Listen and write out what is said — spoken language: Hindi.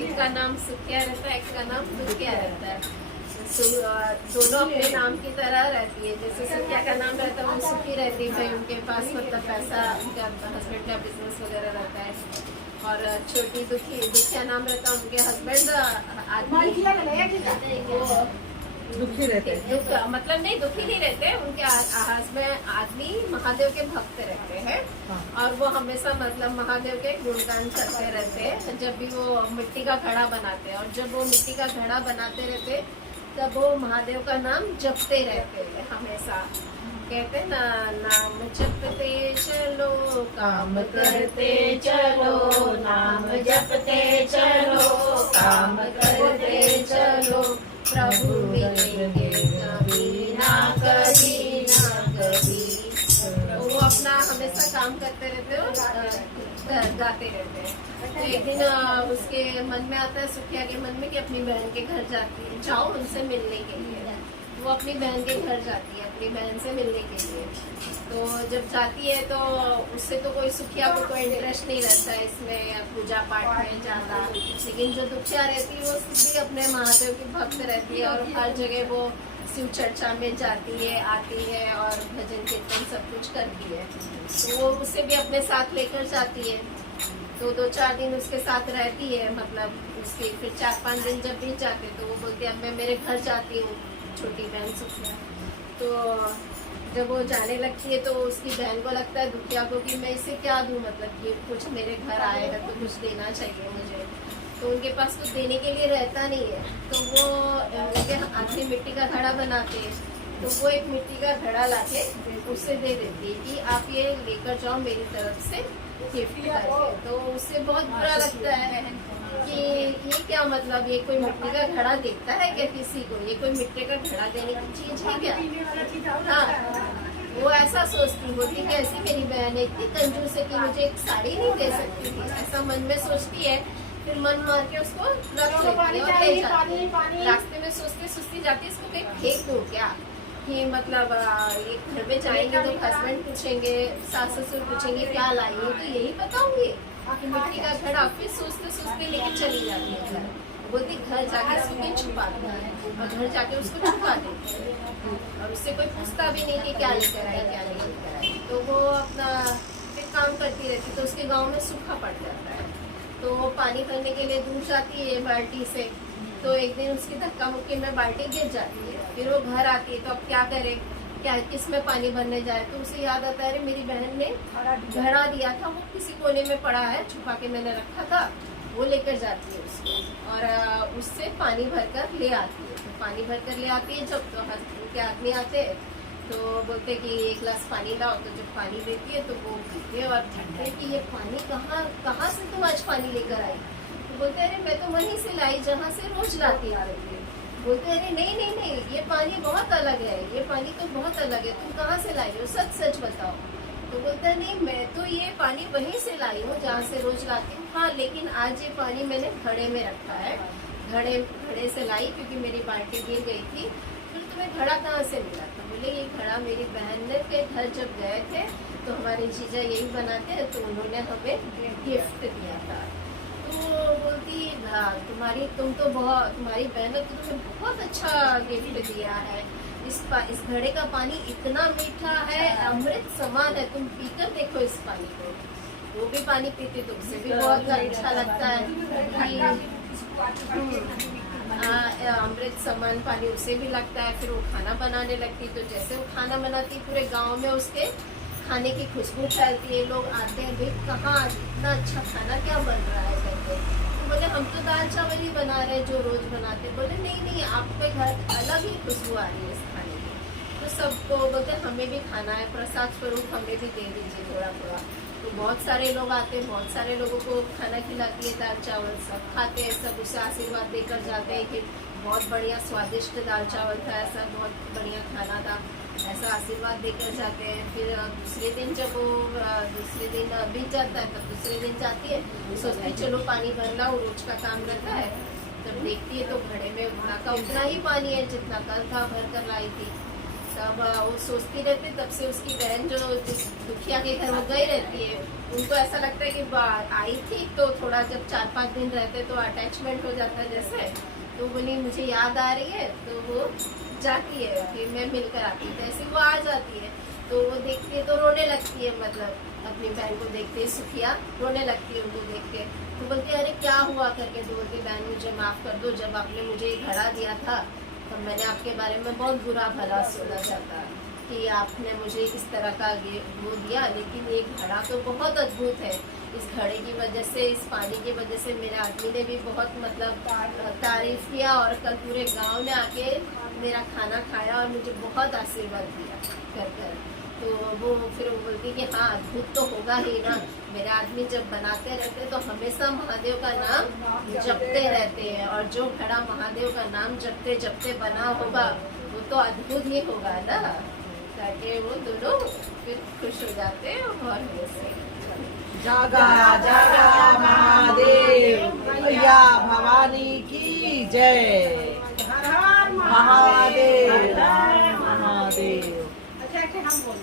इसका नाम सुखिया रहता है, एक का नाम दुखिया रहता है। दोनों अपने नाम की तरह रहती है। जैसे सुखिया का नाम रहता है वो सुखी रहती है, भाई उनके पास मतलब पैसा, उनका हस्बैंड का बिजनेस वगैरह रहता है। और छोटी दुखिया नाम रहता है, उनके हस्बैंड आदमी वो दुखी रहते हैं, मतलब नहीं दुखी नहीं रहते, उनके हस्बैंड आदमी महादेव के भक्त रहते हैं। और वो हमेशा मतलब महादेव के गुणगान करते रहते हैं जब भी वो मिट्टी का घड़ा बनाते हैं। और जब वो मिट्टी का घड़ा बनाते रहते तब वो महादेव का नाम जपते रहते हैं हमेशा। कहते ना, नाम जपते चलो काम करते चलो, नाम जपते चलो काम करते चलो, प्रभु मिलेंगे कभी ना कभी ना कभी। तो वो अपना हमेशा काम करते रहते हो, गाते रहते हैं। तो एक दिन उसके मन में आता है, सुखिया के मन में, कि अपनी बहन के घर जाओ उनसे मिलने के लिए। वो अपनी बहन के घर जाती है अपनी बहन से मिलने के लिए। तो जब जाती है तो उससे तो कोई सुखिया को कोई इंटरेस्ट नहीं रहता है इसमें पूजा पाठ में ज़्यादा। लेकिन जो दुखिया रहती है वो भी अपने महादेव की भक्त रहती है और हर जगह वो शिव चर्चा में जाती है, आती है और भजन कीर्तन सब कुछ करती है। तो वो उसे भी अपने साथ लेकर जाती है। तो 2-4 दिन उसके साथ रहती है, मतलब उसके फिर 4-5 दिन जब बीत जाते तो वो बोलती है अब मैं मेरे घर जाती हूँ, छोटी बहन सुखिया। तो जब वो जाने लगती है तो उसकी बहन को लगता है दुखिया को कि मैं इसे क्या दूँ, मतलब ये कुछ मेरे घर आए हैं तो कुछ देना चाहिए मुझे। तो उनके पास कुछ देने के लिए रहता नहीं है। तो वो उनके आदमी मिट्टी का घड़ा बनाते हैं, तो वो एक मिट्टी का घड़ा लाके उससे दे देती है कि आप ये लेकर जाओ मेरी तरफ से गिफ्ट करके। तो उससे बहुत बुरा लगता है कि ये क्या मतलब, ये कोई मिट्टी का घड़ा देता है क्या किसी को, ये कोई मिट्टी का घड़ा देने की चीज है क्या। हाँ, वो ऐसा सोचती होती कि ऐसी मेरी बहन है इतनी कंजूस है कि मुझे एक साड़ी नहीं दे सकती थी, ऐसा मन में सोचती है। फिर मन मार के उसको रख लेती है और ले जाती है। रास्ते में सोचती जाती है इसको कहीं फेंक दूँ क्या, कि मतलब ये घर में जाएंगे तो हस्बैंड पूछेंगे, सास ससुर पूछेंगे क्या लाई है, तो यही बताऊंगी कि मिट्टी का घड़ा। फिर सोचते लेके चली जाती है घर। बोलती घर जाके इसको कहीं छुपा देती है और घर जाके उसको छुपा देती है और उससे कोई पूछता भी नहीं कि क्या लेकर आई क्या नहीं लेकर आई। तो वो अपना फिर काम करती रहती। तो उसके गाँव में सूखा पड़ जाता है, तो वो पानी भरने के लिए दूर जाती है बाल्टी से। तो एक दिन उसकी धक्का मुक्की में बाल्टी गिर जाती है। फिर वो घर आती है तो अब क्या करे, क्या किस में पानी भरने जाए। तो उसे याद आता है अरे मेरी बहन ने घड़ा दिया था, वो किसी कोने में पड़ा है, छुपा के मैंने रखा था। वो लेकर जाती है उसको और उससे पानी भरकर ले आती है। तो पानी भरकर ले आती है जब तो उनके आदमी आते हैं तो बोलते कि 1 गिलास पानी लाओ। तो जब पानी देती है तो वो पीते और ठंडे कि ये पानी कहाँ से तुम आज पानी लेकर आई। तो बोलते अरे मैं तो वहीं से लाई जहाँ से रोज लाती आ रही है। बोलते अरे नहीं, ये पानी बहुत अलग है, ये पानी तो बहुत अलग है, तुम कहाँ से लाई हो, सच बताओ। तो बोलता नहीं मैं तो ये पानी वहीं से लाई हूँ जहाँ से रोज लाती हूँ। हाँ लेकिन आज ये पानी मैंने घड़े में रखा है, घड़े से लाई क्योंकि मेरी बाल्टी गिर गई थी। फिर तुम्हें घड़ा कहाँ से मिला। तो बोले ये घड़ा मेरी बहन के घर जब गए थे तो हमारे जीजा यही बनाते हैं तो उन्होंने हमें गिफ्ट दिया था। तो बोलती तुम्हारी बहन ने तो तुम्हें बहुत अच्छा गिफ्ट दिया है। इस घड़े का पानी इतना मीठा है, अमृत समान है, तुम पीकर देखो इस पानी को। वो भी पानी पीती तो उसे भी बहुत अच्छा लगता है कि अमृत समान पानी उसे भी लगता है। फिर वो खाना बनाने लगती। तो जैसे वो खाना बनाती पूरे गांव में उसके खाने की खुशबू फैलती है। लोग आते हैं भाई कहाँ इतना अच्छा खाना क्या बन रहा है करके। तो बोले हम तो दाल चावल ही बना रहे हैं जो रोज बनाते। बोले नहीं आपके घर अलग ही खुशबू आ रही है इस खाने की। तो सबको बोलते हमें भी खाना है, प्रसाद स्वरूप हमें भी दे दीजिए थोड़ा। तो बहुत सारे लोग आते हैं, बहुत सारे लोगों को खाना खिलाती है दाल चावल। सब खाते हैं, सब उसे आशीर्वाद देकर जाते हैं कि बहुत बढ़िया स्वादिष्ट दाल चावल था, ऐसा बहुत बढ़िया खाना था, ऐसा आशीर्वाद देकर जाते हैं। फिर दूसरे दिन जब वो दूसरे दिन बीत जाता है तब दूसरे दिन जाती है, सोचती चलो पानी भर लाओ, रोज का काम रहता है। जब देखती है तो घड़े में उतना का उतना ही पानी है जितना कल था भर कर लाई थी। तब वो सोचती रहती, तब से उसकी बहन जो जिस दुखिया के घर वो गई रहती है, उनको ऐसा लगता है कि आई थी तो थोड़ा जब 4-5 दिन रहते तो अटैचमेंट हो जाता है जैसे, तो बोली मुझे याद आ रही है, तो वो जाती है कि मैं मिलकर आती हूँ। ऐसे वो आ जाती है तो वो देखती है तो रोने लगती है, मतलब अपनी बहन को देखते ही सुखिया रोने लगती है उनको देख के। तो बोलती है अरे क्या हुआ करके, तो बोलती बहन मुझे माफ कर दो, जब आपने मुझे ये घड़ा दिया था तो मैंने आपके बारे में बहुत बुरा भला सुना जाता कि आपने मुझे इस तरह का ये वो दिया, लेकिन ये घड़ा तो बहुत अद्भुत है। इस घड़े की वजह से, इस पानी की वजह से मेरे आदमी ने भी बहुत मतलब तारीफ किया और कल पूरे गांव ने आके मेरा खाना खाया और मुझे बहुत आशीर्वाद दिया कर। तो वो फिर वो बोलती कि हाँ अद्भुत तो होगा ही ना, मेरे आदमी जब बनाते रहते तो हमेशा महादेव का नाम जपते रहते हैं, और जो घड़ा महादेव का नाम जपते जपते बना होगा वो तो अद्भुत ही होगा ना। ताकि वो दोनों फिर खुश हो जाते हैं और वैसे जागा जागा महादेव, मैया भवानी की जय। महादेव महादेव। अच्छा हम बोल